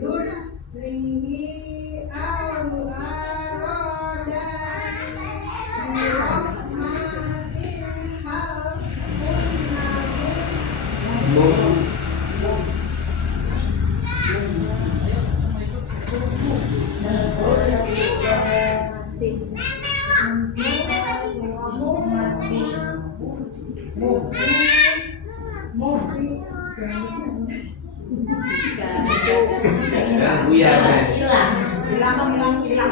Durrihi al-aradani birahmatin hal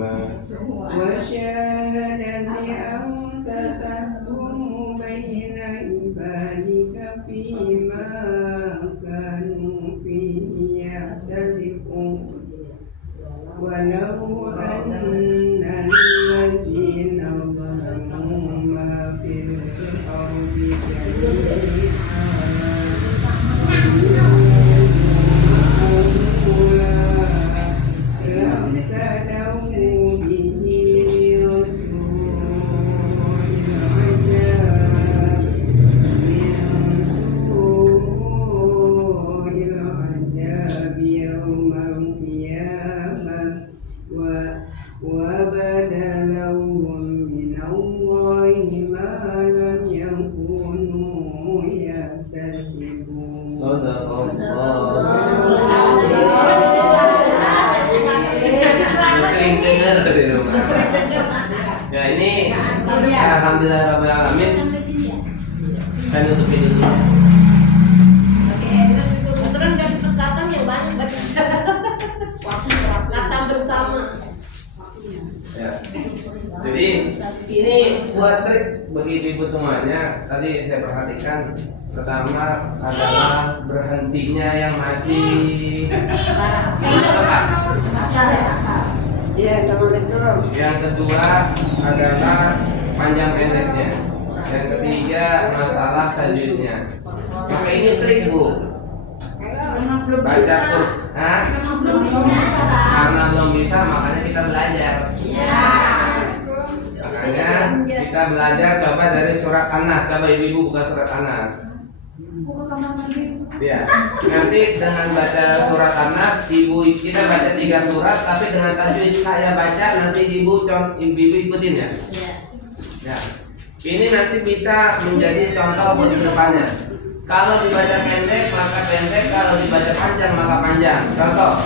وشهادة أن تحكم بين عبادك فيما كانوا فيه يختلفون ولو أن الذين ظلموا ما في الأرض وبدلهم من الله ما لم يكونوا يكتسبون. صدق الله. Sering dengar di rumah. Ya ini alhamdulillah rabbil alamin. Saya nutup ini dulu. Kebetulan kan cepet datang yang banyak datang bersama. Ya. Jadi ini buat trik bagi ibu semuanya. Tadi saya perhatikan pertama adalah berhentinya yang masih tepat. Iya, assalamualaikum. Yang kedua adalah panjang pendeknya. Yang ketiga masalah tajwidnya. Maka ini trik Bu. Baca Quran karena belum bisa makanya kita belajar. Makanya kita belajar coba dari surat An-Nas. Coba ibu-ibu buka surat An-Nas. Ya. Nanti dengan baca surat An-Nas, ibu kita baca 3 surat, tapi dengan tajwid saya baca nanti ibu ikutin ya. Ya. Ini nanti bisa menjadi contoh buat kedepannya. Kalau dibaca pendek maka pendek, kalau dibaca panjang maka panjang. Contoh.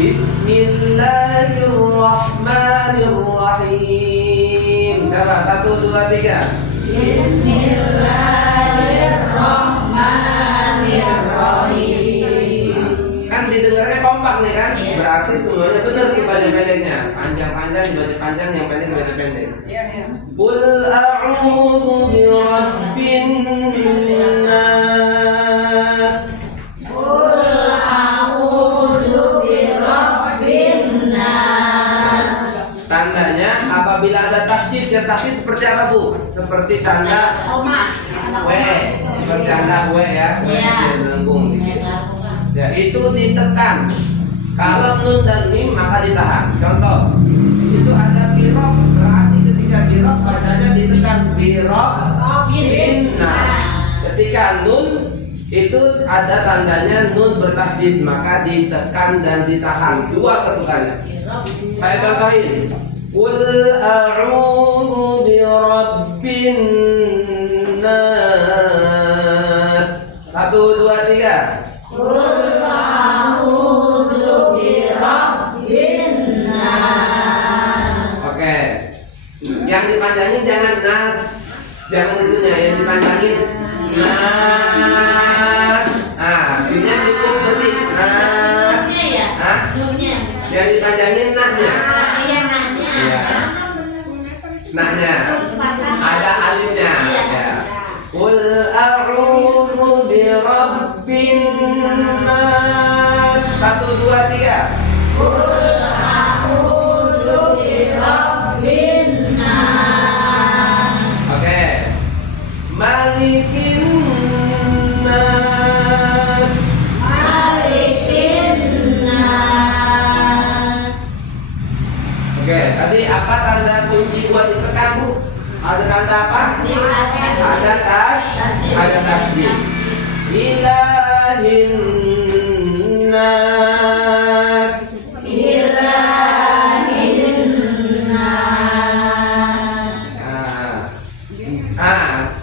Bismillahirrahmanirrahim. Coba 1, 2, 3. Bismillahirrahmanirrahim. Kan didengarnya kompak nih kan? Berarti semuanya benar tuh baca pendeknya. Panjang-panjang dibaca panjang, yang pendek dibaca pendek. Qul a'udzu birabbin nas. Qul a'udzu birabbin nas. Tandanya apabila ada tasydid, ya tasydid seperti apa Bu? Seperti tanda Koma. W, seperti tanda W ya. Melengkung. Ya itu ditekan. Kalau nun dan mim maka ditahan. Contoh, di situ ada birok, berarti ketika birok bacanya ditekan birok binna. Ketika nun itu ada tandanya nun bertasydid maka ditekan dan ditahan. 2 ketukannya. Saya contohin. Qul a'udzu birabbin nas. 1, 2, 3. Qul a'udzu birabbin nas. Oke. Yang dipanjangin jangan nas, jangan itunya, yang dipanjangin nas. Ah, sinnya cukup berarti nas. Ya? Hah? Nurnya. Yang dipanjangin nahnya. Iya nanya. Iya. Nahnya. Ada alifnya. Ya. Qul a'udzu birabbin nas. 1, 2, 3. Qul a'udzu birabbin nas. Oke. Malikin nas. Malikin nas. Oke, tadi apa tanda kunci buat ditekan Bu? Ada tanda apa? Ada tasydid. Ilahin nas. Ilahin nas.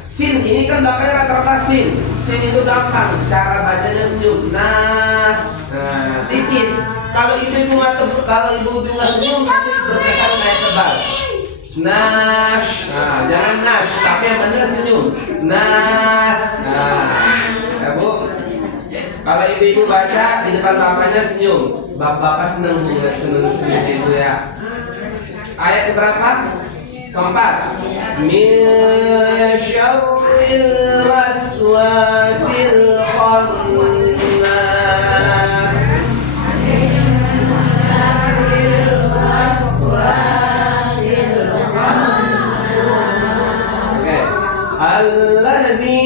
Sin ini kan bacanya rata-rata sin. Sin itu gampang, cara bacanya senyum. Nas. Nah, tipis. Kalau ibu nggak senyum nanti berkesan kayak tebal. Nas. Nah, jangan nas, tapi yang benar senyum. Nas. Nah, ya Bu. Kalau ibu baca di depan bapaknya senyum. Bapak seneng Bu, seneng itu ya. ayat berapa? Keempat. Min syarril waswasil khannas. Oke. Alladzi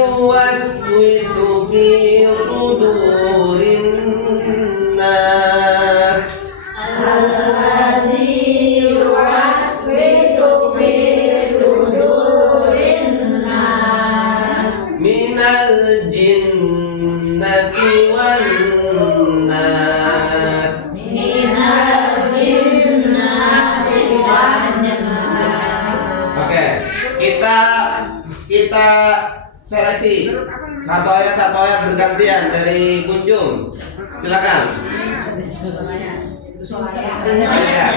yuwaswisu fi sudurin nas. Minal jinnati wan nas. Oke, kita seleksi satu ayat bergantian dari Kunjung. Silakan. Ayat.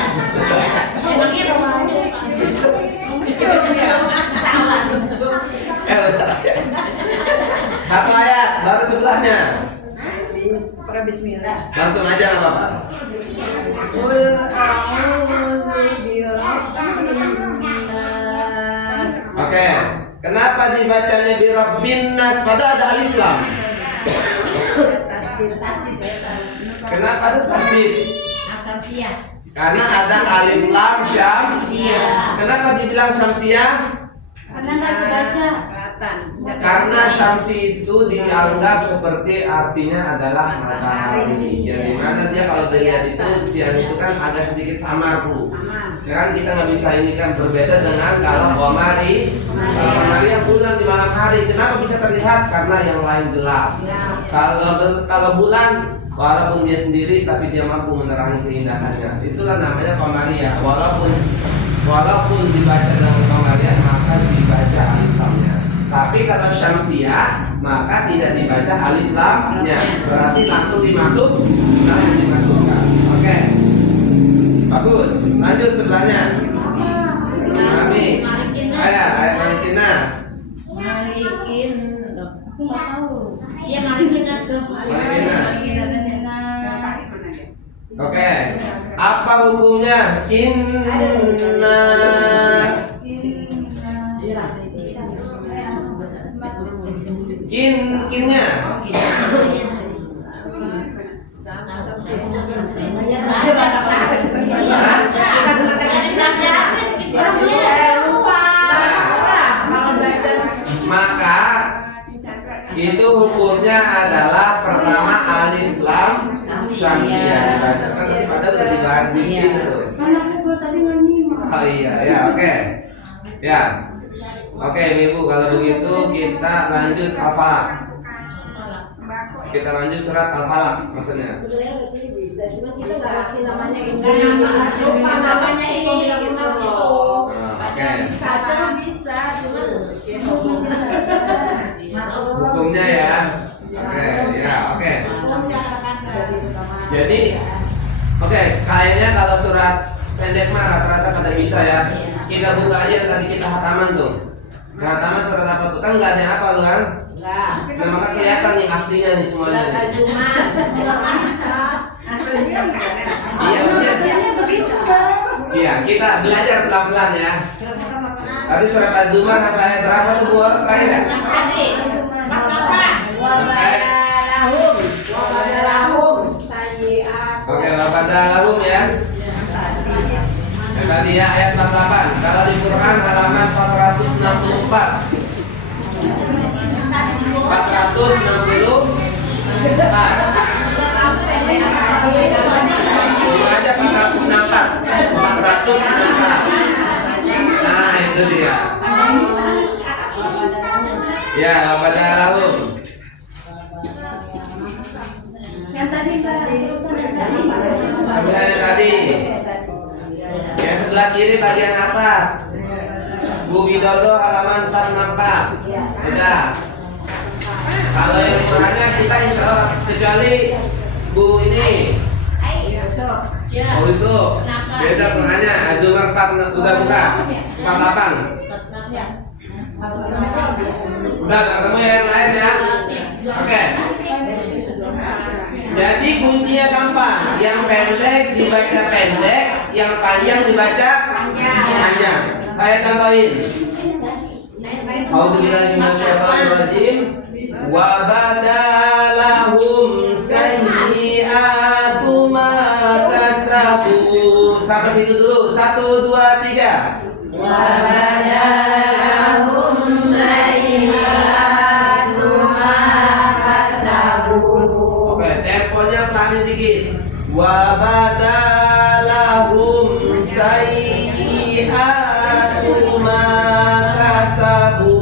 Satu ayat baru sebelahnya. Bismillah. Langsung aja nggak apa-apa. Qul a'udzu birabbin nas. Oke. Kenapa dibacanya birabbin nas? Padahal ada alif lam. Kenapa ada tasdid? Karena ada alif lam syamsiyah. Kenapa dibilang syamsiyah? Karena nggak kebaca. Karena syamsi itu dianggap seperti artinya adalah matahari. Yang dimana dia kalau dilihat itu siang itu kan ada sedikit samar bu. Ya kan kita nggak bisa ini kan berbeda dengan kalau qamari. Kalau qamari yang bulan di malam hari, kenapa bisa terlihat? Karena yang lain gelap. Kalau bulan walaupun dia sendiri tapi dia mampu menerangi keindahannya. Itulah namanya qamaria. Walaupun dibaca dengan qamaria maka dibaca alif lamnya. Tapi kalau syamsiyah maka tidak dibaca alif lamnya. Berarti langsung dimasukkan. Oke. Bagus. Lanjut sebelahnya. Mami. Ayat Malikin Nas. Malikin. Aku nggak tahu. Iya Malikin Nas tuh. Malikin Nas. Malikin Nas. Oke. Apa hukumnya? Innas. Kinnya. Maka itu hukumnya adalah pertama alif lam syamsiyah. Kan tadi pada udah dibahas dikit itu. Oh iya, ya oke. Ya. Oke, Ibu, kalau begitu kita lanjut Al-Falaq. Kita lanjut surat Al-Falaq maksudnya. Sebenarnya bisa, cuma kita nggak ngerti namanya ini. Lupa namanya ini gitu. Oke. Bisa, cuma Hukumnya ya. Oke, ya, oke. Jadi oke, kayaknya kalau surat pendek mah rata-rata pada bisa ya. Kita buka aja yang tadi kita hataman tuh. Hataman surat apa tuh? Kan nggak ada yang hafal kan? enggak. Nah, maka kelihatan nih aslinya nih semuanya nih. Iya, iya, kita belajar pelan-pelan ya. Tadi surat Az-Zumar sampai ayat berapa semua terakhir ya? Tadi. Oke, lahum ya. Yang tadi ya ayat 48. Kalau di Quran halaman 464. 464. Aja 464. Nah, itu dia. Ya, pada lahum. Yang tadi urusan yang Tadi. Yang sebelah kiri bagian atas. Bu Widodo halaman 464. Udah. Kalau yang murahnya kita insya Allah kecuali Bu ini. Ya. Oh itu. Beda Qurannya. Az-Zumar 4 udah buka. 48. Udah ketemu ya yang lain ya. Oke. Jadi kuncinya gampang. Yang pendek dibaca pendek, yang panjang dibaca panjang. Saya contohin. A'udzubillahi minasyaitonirrajim. Wa badalahum sayyi'atu ma kasabu. Sampai situ dulu. 1, 2, 3. Wa badalahum sayyi'atu ma kasabu. Oke, temponya pelanin dikit. Wa badalahum sayyi'atu ma kasabu.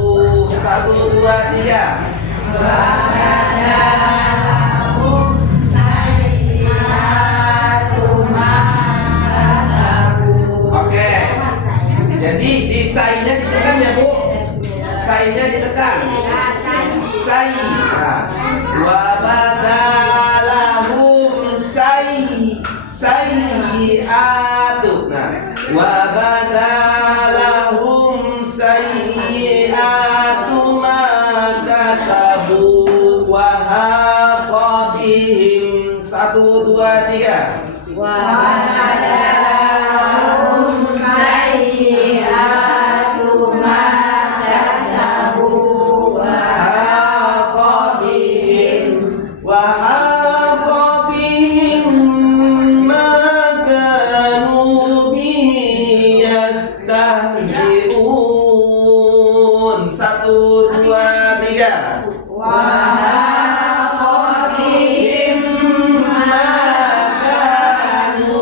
1, 2, 3. Wa badalahum sayyi'atu ma kasabu. Oke. Jadi di say-nya ditekan ya, Bu. Say-nya ditekan. Say. Nah. Wa badalahum sayyi'atu. Nah, wa badalahum sayyi'atu ma kasabu wa haqa bihim. 1, 2, 3. Wa badalahum sayyi'atu ma kasabu wa haqa bihim wa haqa bihim ma kanu bihi yastahzi'un. 1, 2, 3. Wa haqa bihim ma kanu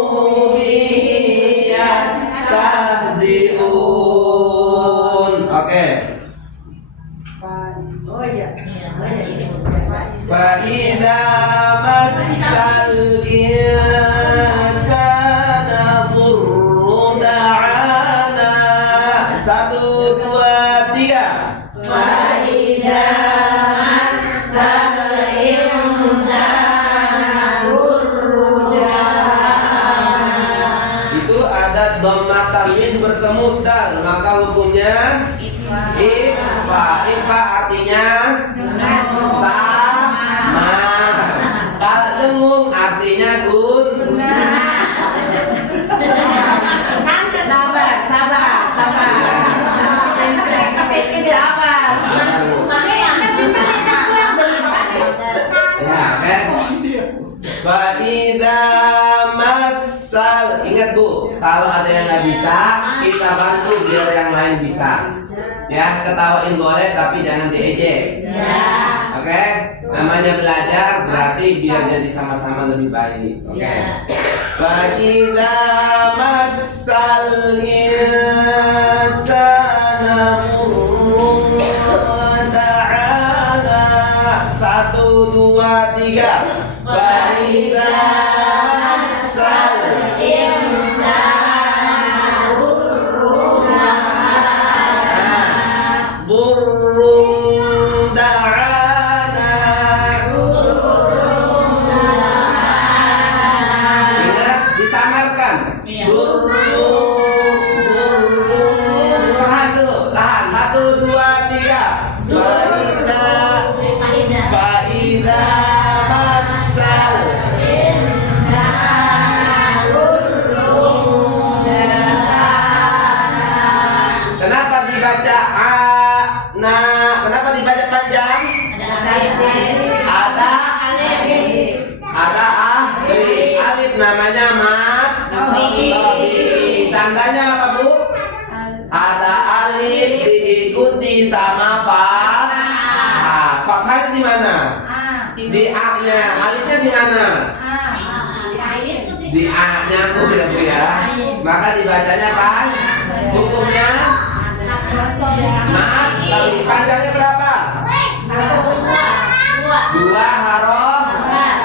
bihi yastahzi'un. Oke. Oh iya. Fa'idha massal insana dhurrun da'ana. 1, 2, 3. Fa'idha massal insana dhurrun da'ana. Itu ada dhamma tanwin bertemu dal, maka hukumnya ikhfa. Ikhfa artinya sama. Kalau dengung artinya sabar. Ini apa? Ya, kan? Fa'idha massal. Ingat, Bu, kalau ada yang nggak bisa, kita bantu biar yang lain bisa. Ya, ketawain boleh tapi jangan diejek. Oke? Namanya belajar berarti biar jadi sama-sama lebih baik. Oke? Fa'idha massal insana dhurrun da'ana. 1, 2, 3. Fa'idha massal insana dhurrun da'ana. Ingat, disamarkan. Tahan dulu, tahan. 1, 2, 3. Fa'idha massal kenapa dibaca na? Kenapa dibaca panjang? Ada alif namanya mat. Tandanya apa, Bu? Ada alif diikuti sama fathah. Fathahnya di mana? Di A-nya. Alifnya di mana? Di A-nya, Bu, ya, Bu ya. Maka dibacanya kan? Hukumnya mat. Lalu panjangnya berapa? 2 harokat.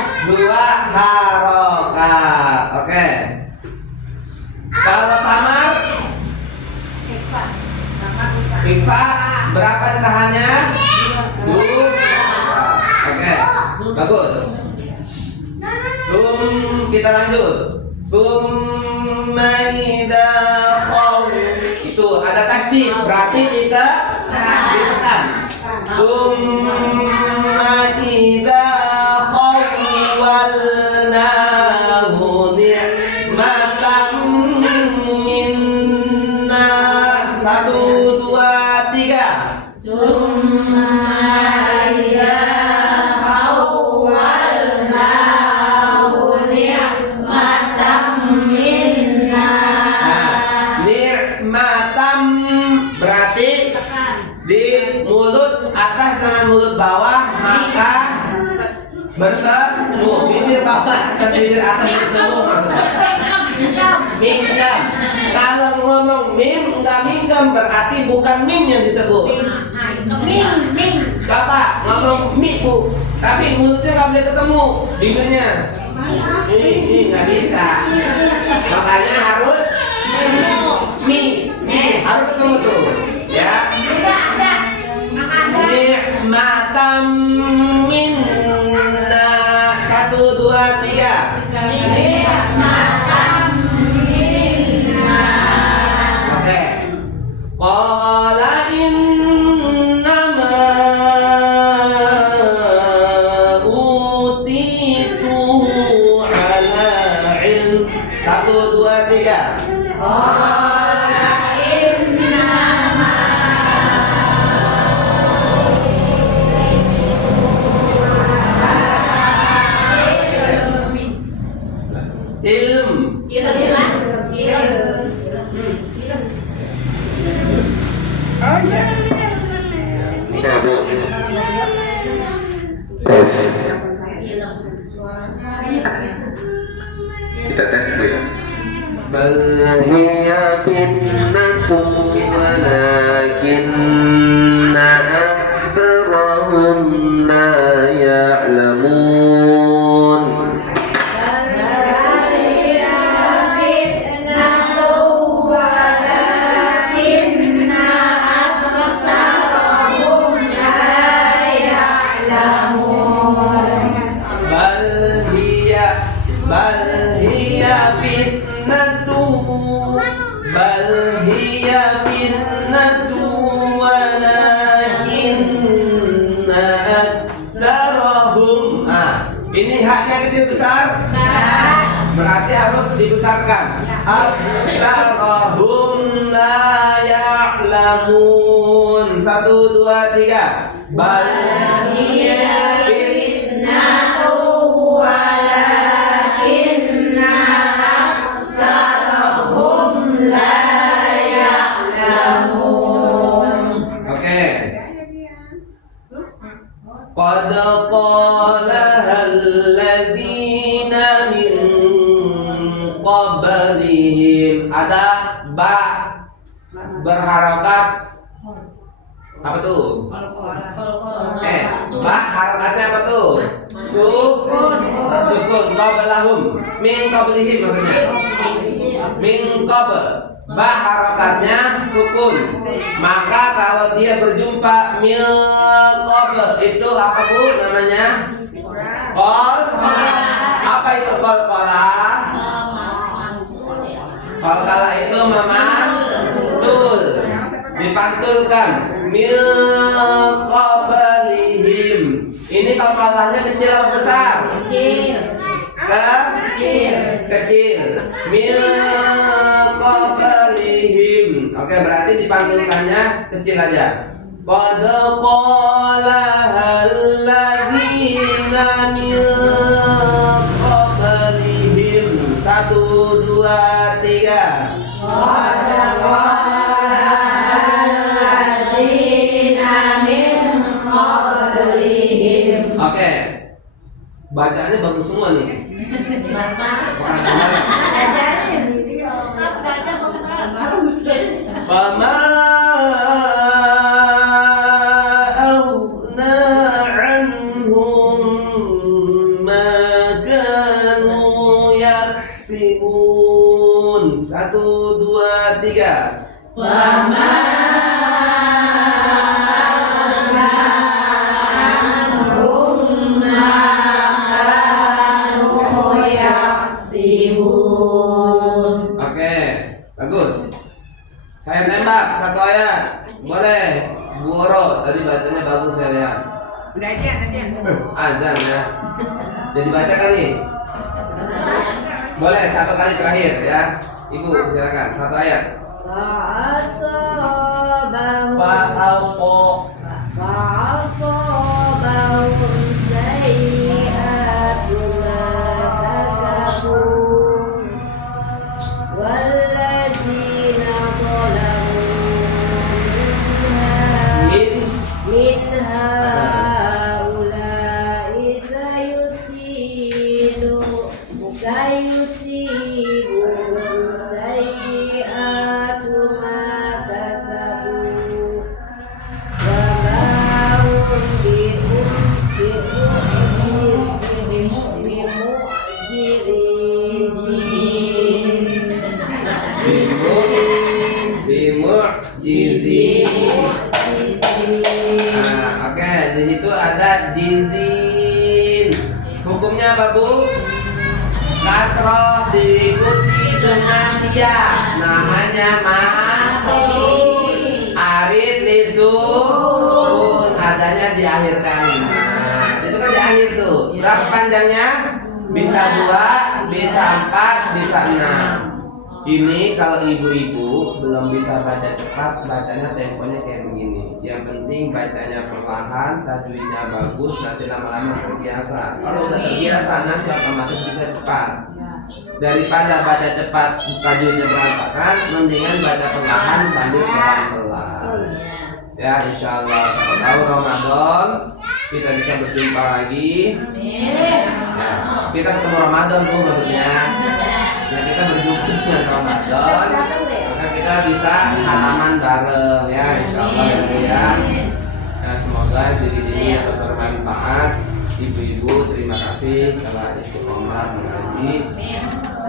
Oke. Kalau samar Ikhfa berapa tahannya? 2. Oke. Bagus. Kita lanjut. Idza khaw. Itu ada tasdid, berarti kita ditekan. Idza khawwa hawwalnahu ni'matan minna. 1, 2, 3. Ni'matam berarti di mulut atas dengan mulut bawah, maka bertemu. Bibir bawah dan bibir atas bertemu maksudnya. Mingkem. Kalau ngomong mim enggak mingkem berarti bukan mim yang disebut. Ming. Bapak ngomong mi bu, tapi mulutnya nggak boleh ketemu bibirnya. Ini nggak bisa. Makanya harus mi harus ketemu tuh, ya. Ni'matam minna. 1, 2, 3. Oke. Qala innama utituhu ala ilm. 1, 2, 3. Ilm. Tes. Kita tes dulu ya. Bal Hiya fitnatun walakinna aktsarahum la ya'lamun. bal hiya fitnatu walakinna aktsarahum. Ini haknya kecil besar? Berarti harus dibesarkan. Aktsarahum la ya'lamun. 1, 2, 3. Bal hiya fitnatu walakinna aktsarahum la ya'lamun. Oke. Qad qalaha alladziina min qablihim. Ada ba berharokat. Apa tuh? Ba harokatnya apa tuh? Sukun. Qablahum. Min qablihim maksudnya. Min qabl. Ba harokatnya sukun. Maka kalau dia berjumpa min qabl itu apa bu namanya? Qol. Apa itu qol qola? Qol qala itu mamatul. Dipantulkan. Min qablihim. Ini qol qalanya kecil atau besar? Kecil. Min qablihim. Oke, berarti dipantulkannya kecil aja. Qad qalaha alladziina min qablihim. 1, 2, 3. Qad qalaha alladziina min qablihim. Oke. Bacaannya bagus semua nih. Fama aghna anhum ma kanu yaksibun. 1, 2, 3. Fama saya tembak 1 ayat. Boleh. Bu Oro tadi bacanya bagus saya lihat. Udah aja. Azan ya. Jadi baca kan nih? Boleh satu kali terakhir ya. Ibu silakan satu ayat. Fa'asabahu Fa'asabahum sayyi'atu ma kasabu walladzina zalamu min haula'i sayusibuhum sayyi'atu ma kasabu wa ma hum Bimu'jizin. Nah, oke, di situ ada jizin. Hukumnya apa, Bu? Kasroh diikuti dengan ya, namanya arid disun, adanya di akhir kali. Nah, itu kan di akhir tuh. Berapa panjangnya? Bisa 2, bisa 4, bisa 6. Ini kalau ibu-ibu belum bisa baca cepat, bacanya temponya kayak begini. Yang penting bacanya perlahan, tajwidnya bagus, nanti lama-lama terbiasa. Kalau udah terbiasa nanti otomatis bisa cepat. Daripada baca cepat tajwidnya berantakan, mendingan baca perlahan sambil pelan-pelan. Ya, insya Allah. Tahu Ramadan kita bisa berjumpa lagi. Ya, kita ketemu Ramadan tuh maksudnya. Ya, kita berjumpa dengan Ramadan, maka kita bisa halaman bareng ya, insya Allah ya. Nah, semoga diri dapat bermanfaat. Ibu-ibu terima kasih telah istiqomah mengaji.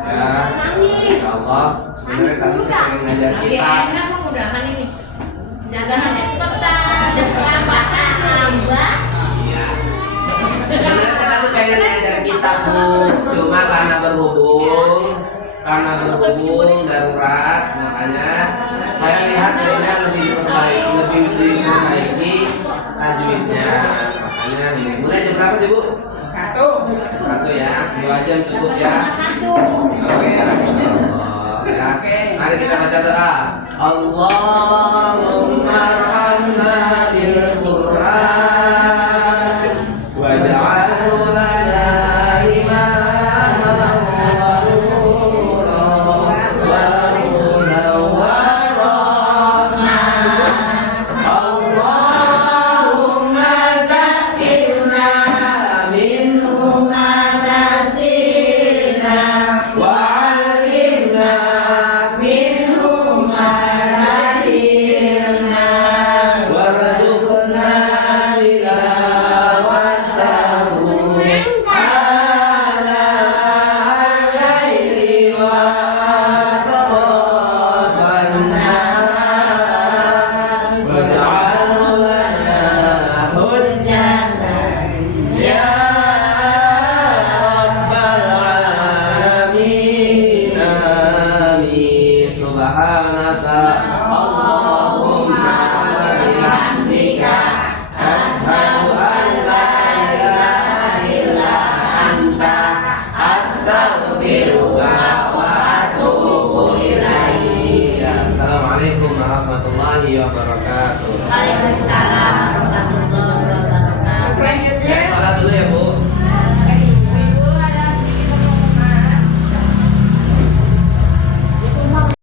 Ya, insya Allah. Sebenarnya tadi saya pengen ngajar kita. Ya. Sebenarnya kita tuh pengen ngajar kita Bu, cuma karena berhubung darurat, makanya saya lihat kayaknya lebih diperbaiki tajwidnya. Makanya ini mulai jam berapa sih Bu? 1 ya, 2 jam cukup ya. Oke, ya. Mari kita baca doa. Allahumma arhamna bil Qur'an waj'alhu lana imaman wa nuran wa munawwaran. Allahumma zakkirna minhu ma nasina wa 'allimna minhu ma jahilna warzuqna tilawatahu ana al-laili wa atrafan nahar waj'al lana hujjatan ya rabbal alamin. Amin. Subhanaka Allahumma wa bihamdika asyhadu an la ilaha illa anta astaghfiruka wa atubu ilaik. Assalamualaikum warahmatullahi wabarakatuh. Waalaikumsalam.